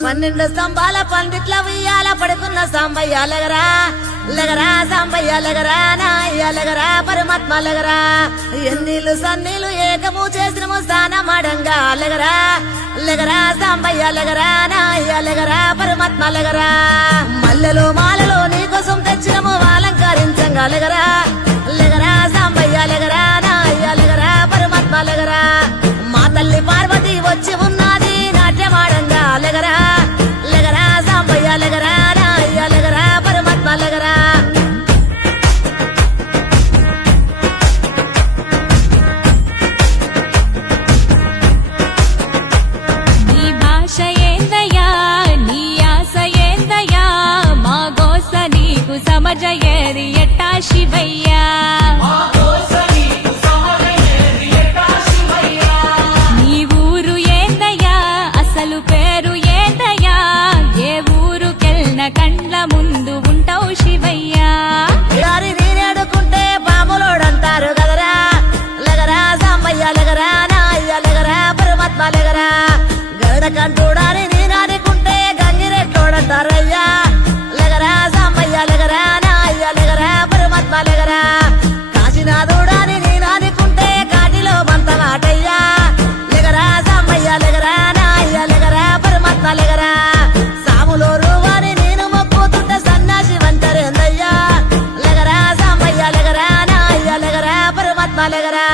12 స్తంభాల పందిట్ల ఉయ్యాల పడుకున్న సాంబయ్య లగరా లగరా సాంబయ్య లగరా నాయ్య లగరా పరమాత్మ లగరా ఎన్నీళ్ళు సన్నీళ్ళు ఏకము చేసినము స్నానమాడంగా లగరా లగరా సాంబయ్య లగరా నాయ్య లగరా పరమాత్మ లగరా మల్లెలు మాలలో నీకోసం తెచ్చినము అలంకరించంగా లగరా లగరా సాంబయ్య లగరా నాయ్య లగరా పరమాత్మ లగరా మా తల్లి పార్వతి వచ్చి ఉన్నది నాట్యమాడంగా లగరా లగరా సాంబయ్య లగరా నాయ్య లగరా పరమాత్మ లగరా నీ భాష ఏందయ్యా నీ ఆశ ఏందయ్యా మా గోస నీకు సమజయేది ఎట్టా శివయ్యా నీ ఊరు ఏందయ్యా అసలు పేరు ఏందయ్యా ఏ ఊరుకెళ్ళిన కండ్ల ముందు ఉంటావు శివయ్యా దారి నేనేడుకుంటే పాములోడంటారు కదరా లగరా సాంబయ్య లగరా నాయ్య లగరా పరమాత్మ లగరా గరుడ కంటూడాని నేనాడుకుంటే గంగిరెట్టోడంటారయ్యా లగరా సాంబయ్య లగరా నాయ్య లగరా పరమాత్మ లగరా కాశీనాథుడాని నేనాడుకుంటే కాటిలో బంతమాటయ్యా లగరా సాంబయ్య లగరా నాయ్య లగరా పరమాత్మ లగరా సాములో రూవాని నేను మొక్కుతుంటే సన్నాసి వంటరేందయ్యా లగరా సాంబయ్య లగరా నాయ్య లగరా పరమాత్మ లగరా